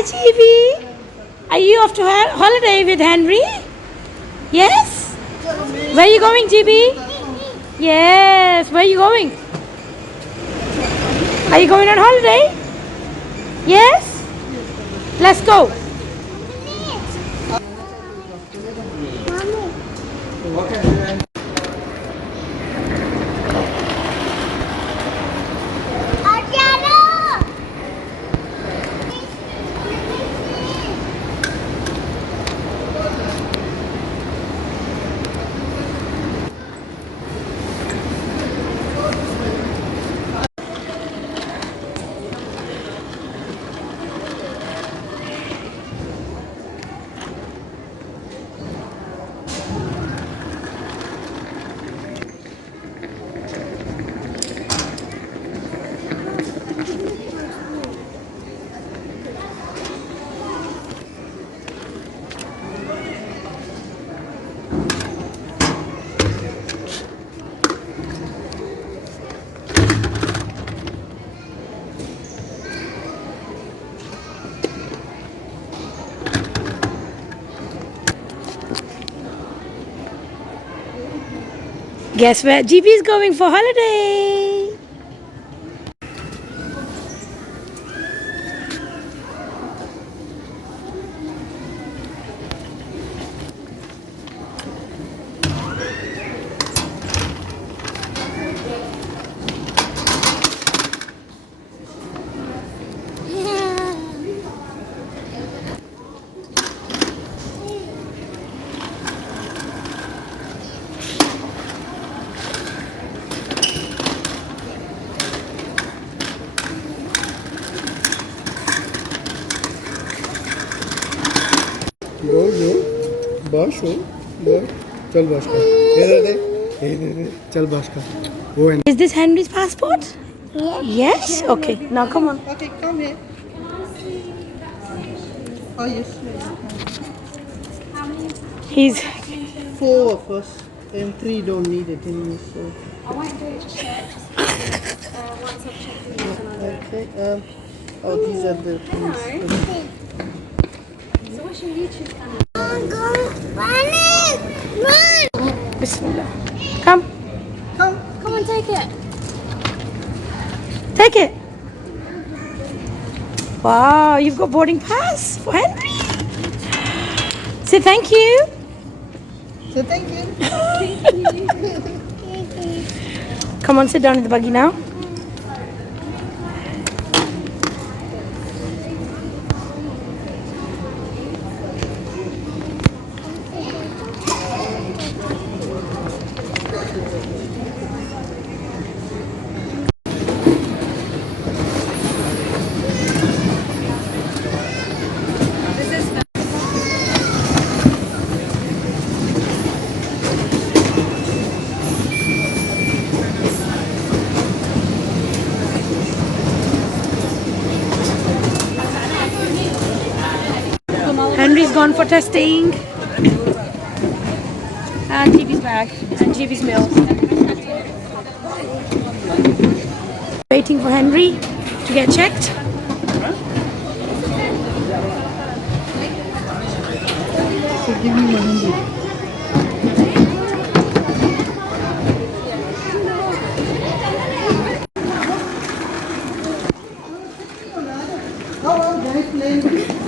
Hi, Chibi. Are you off to holiday with Henry? Yes? Where are you going, Chibi? Yes. Where are you going? Are you going on holiday? Yes? Let's go. Guess where GB is going for holiday? go bash हो चल bash का इधर दे चल bash का go and Is this Henry's passport? Yes? Okay, now come on. okay come here oh yes He's 4 of us and 3 don't need it anymore so I won't do it just yet. Once I've checked the okay oh these are the things okay. So what's your YouTube channel? Bismillah. Come. Come on, take it. Take it. Wow, you've got boarding pass for Henry. Say thank you. so thank you Come on, sit down in the buggy now. Henry's gone for testing. And GB's bag. And GB's meals. Waiting for Henry to get checked. so give me 100 oh guys playing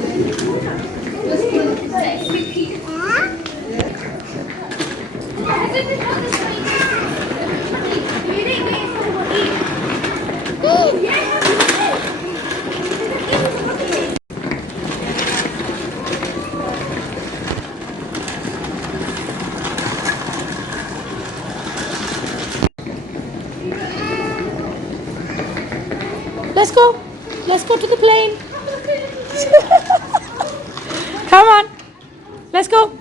Let's go. Let's go to the plane. Come on. Let's go.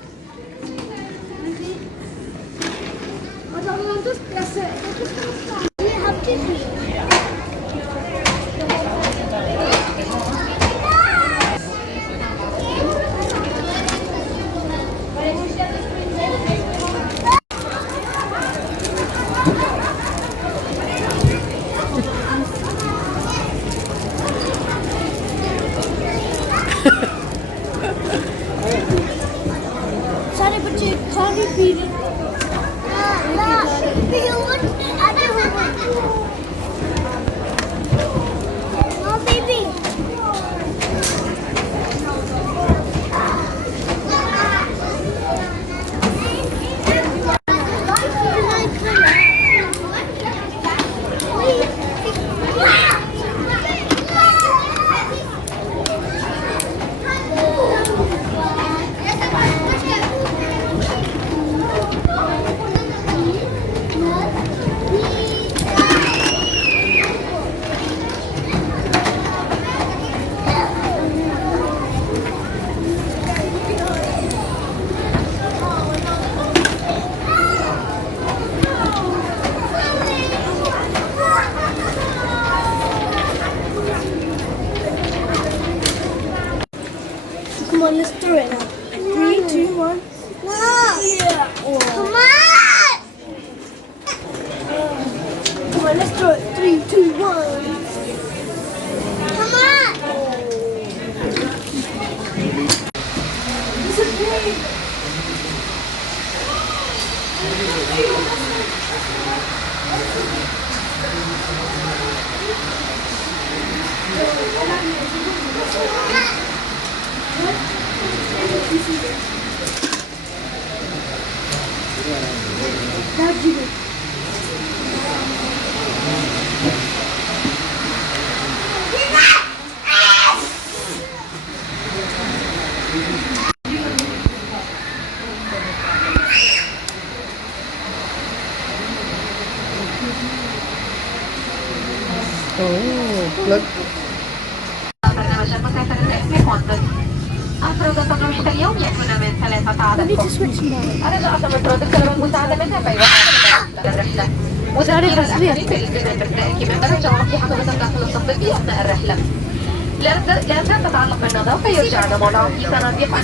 No, baby. Come on, let's do it now. 3, 2, 1. No! Yeah. Come on! Come on, let's do it. 3, 2, 1. Come on! This is big. Oh, look. البرودكت اليوم يكون من 3 عدد. أرجع البرودكت المساعدة منها في الرحلة. وتعرف بالارتكاب من درجة واضحة داخل الصف في أثناء الرحلة. لأسباب تتعلق بالنظافة يرجعنا موضوع في صناديق